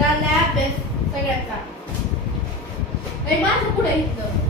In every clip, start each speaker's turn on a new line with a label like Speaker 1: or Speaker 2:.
Speaker 1: The lab best सगळ्यात चांगला माझं कुठे इथलं.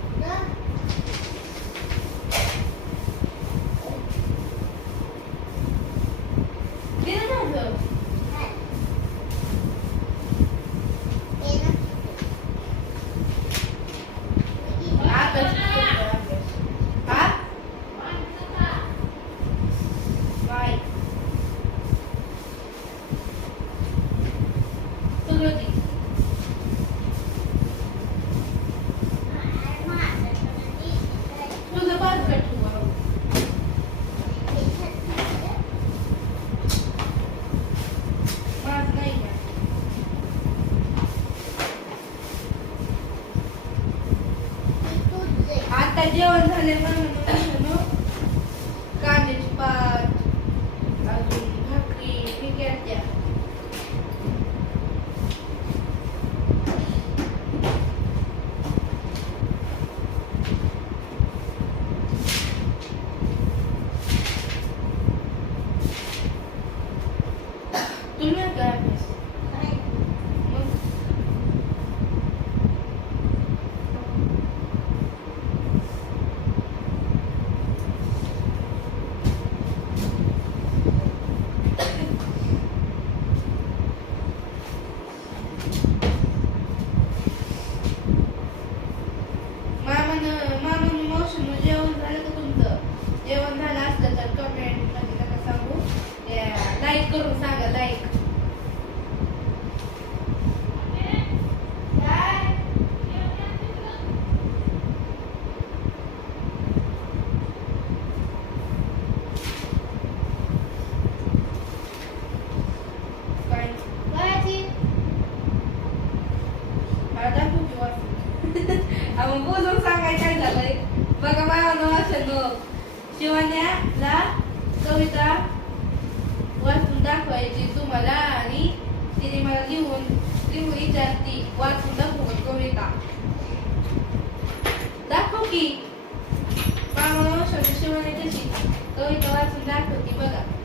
Speaker 1: 还别问他那方。लाईक करून सांगा लाईक बोलून सांगाय काय झालंय बघा माया शिवान्याला कविता दाखवायची तुम्हाला आणि तिने मला लिहून लिहून जास्ती वाचून दाखवत कविता. दाखव की. मामा त्याची कविता वाचून दाखवती बघा.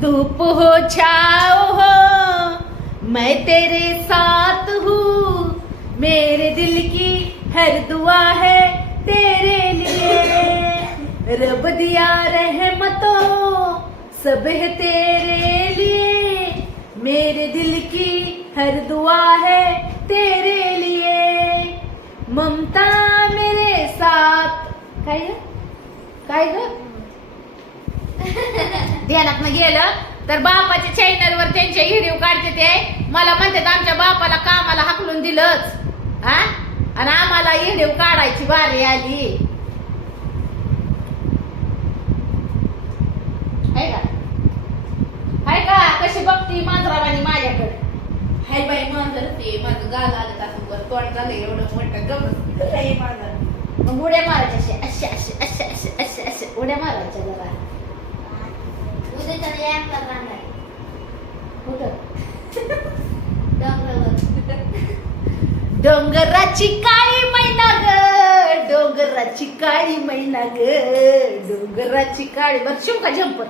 Speaker 2: धूप हो छाओ हो, मैं तेरे साथ हूँ। मेरे दिल की हर दुआ है तेरे लिए। रब दिया रहमतों, सब है तेरे लिए। मेरे दिल की हर दुआ है तेरे लिए। ममता मेरे साथ। काय काय ध्यानात गेलं तर बापाच्या चॅनल वर त्यांचे व्हिडिओ काढते ते. मला म्हणतात आमच्या बापाला कामाला हाकलून दिलंच. हा? आणि आम्हाला व्हिडिओ काढायची बारी आली. आहे का? कशी बघती मांजरावानी माझ्याकडे?
Speaker 3: हाय बाई मांजर ते माझं गाल आलं असं वर तोंड झालं एवढं मोठं गमत मांजर.
Speaker 2: मग उड्या मारायच्या अशा अशा अशा अशा अशा अशा अशा उड्या मारायच्या जरा.
Speaker 1: डोंगरावर.
Speaker 2: डोंगराची काळी मैना ग डोंगराची काळी मैना ग डोंगराची काळी बर शिव का झंपर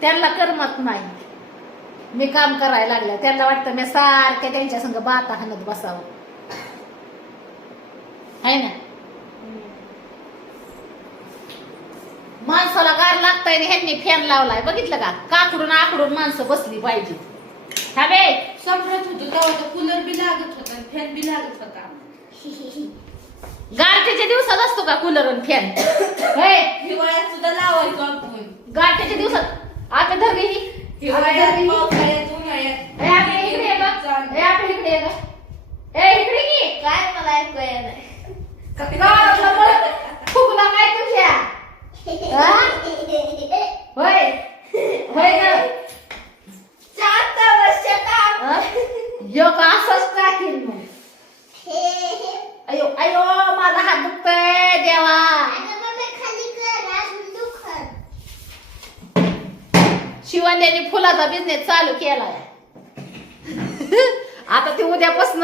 Speaker 2: त्यांना करमत नाही. मी काम करायला लागल्या. त्यांना वाटतं मी सारख्या त्यांच्या संग बाता हाणत बसावं. आहे ना? माणसाला गार लागताय ह्यांनी फॅन लावलाय बघितलं का काकडून आकडून माणसं बसली पाहिजे थांबे
Speaker 3: समजत होतो तेव्हा तर कूलर बी लागत होता फॅन बी लागत होता
Speaker 2: गारठ्याच्या दिवसात असतो का कूलर आणि फॅन
Speaker 3: हिवाळ्यात सुद्धा लावायचो आपण
Speaker 2: गारठ्याच्या दिवसात आता धर गे ही.
Speaker 3: हिवाळ्यात. पावसाळ्यात उन्हाळ्यात
Speaker 2: ए, आपल्या इकडे ये बघ. ए, आपल्या इकडे ये. ए, इकडे ये.
Speaker 1: काय मला ऐकू नाही.
Speaker 2: गावातला फुगला काय तुझ्या? होय. होय ना
Speaker 1: सात वर्ष काम.
Speaker 2: हा? योग असंच टाकीन मग? अयो अयो माझा हात दुखतोय देवा.
Speaker 1: अगं बाबा,
Speaker 2: शिवंद्याने फुलाचा बिझनेस चालू केलाय. आता ती उद्यापासून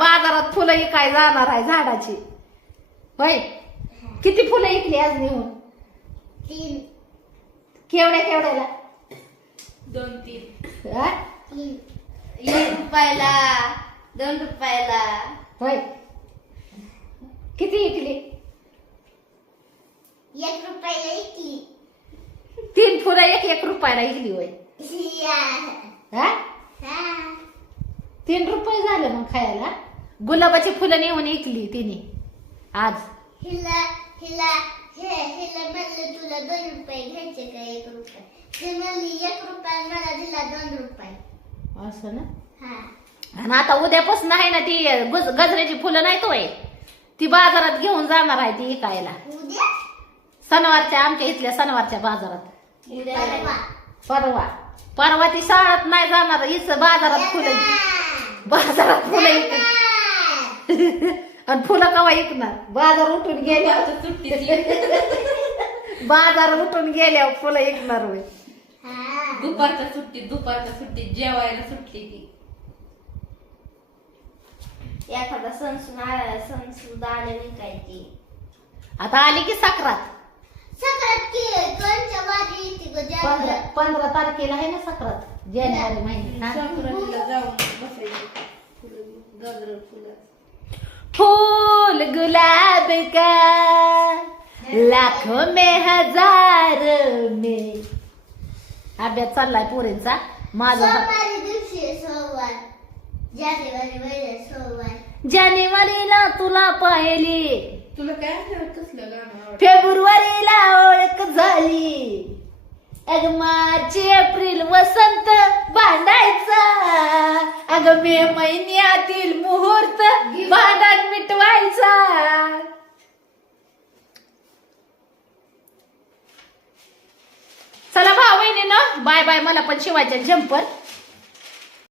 Speaker 2: बाजारात फुलं इकाय जाणार आहे झाडाची. होय. किती फुलं इकली आज नेऊन
Speaker 1: तीन.
Speaker 2: केवढ्या केवढ्याला?
Speaker 3: दोन तीन.
Speaker 2: हा?
Speaker 1: तीन.
Speaker 2: एक
Speaker 1: रुपयाला. दोन रुपयाला.
Speaker 2: होय. किती इकली
Speaker 1: एक रुपयाला इकली
Speaker 2: तीन फुलं एक एक रुपयाला इकली होय.
Speaker 1: हिया.
Speaker 2: हा?
Speaker 1: हा.
Speaker 2: तीन रुपये झाले मग खायला. गुलाबाची फुलं नेऊन इकली तिने. आज.
Speaker 1: हिला हिला. हिला म्हणलं तुला दोन रुपये घ्यायचे का एक रुपये? ती म्हणली एक रुपया मला दिला दोन रुपये.
Speaker 2: असं ना?
Speaker 1: हा.
Speaker 2: आणि आता उद्यापासून आहे ना ती गुज- गजऱ्याची फुलं नाही तोय. ती बाजारात घेऊन जाणार आहे ती इकायला
Speaker 1: उद्या?
Speaker 2: सणवारच्या आमच्या इथल्या सणवारच्या बाजारात.
Speaker 1: परवा.
Speaker 2: परवा. परवा ती शाळेत नाही जाणार इस बाजारात फुलं. बाजारात फुलं
Speaker 1: येणार.
Speaker 2: आणि फुलं कवा इकणार बाजार उठून
Speaker 3: सुट्टीत
Speaker 2: बाजार उठून गेल्यावर फुलं इकणार होय.
Speaker 3: दुपारच्या सुट्टीत दुपारच्या सुट्टीत जेवायला सुटली ती.
Speaker 1: एखादा सण सुना सण सुद्धा आले नाही काय ती?
Speaker 2: आता आली की साखरात
Speaker 1: सगळ्यात की दोनच्या वारी येते ग
Speaker 2: पंधरा
Speaker 1: जायला.
Speaker 2: पंधरा तारखेला आहे ना साखरात जानेवारी महिन्यात हा?
Speaker 3: संक्रांतीला जाऊन बसायचं. फुलं गजर फुलं.
Speaker 2: फूल गुलाब का लाखों में हजार में. अभ्यास चाललाय पोरींचा. माझा
Speaker 1: सोमवारी दिवशी आहे सोमवार. जानेवारी महिन्यात सोमवार.
Speaker 2: जानेवारीला तुला पाहिली.
Speaker 3: तुला काय आठवत कसलं गाणं? आवडतं?
Speaker 2: फेब्रुवारीला ओळख झाली. अग मार्च एप्रिल वसंत भांडायचा अग मे महिन्यातील मुहूर्त भांडण मिटवायचा. चला भाऊ बहिणीनं बाय बाय. मला पण शिवायचे झंपर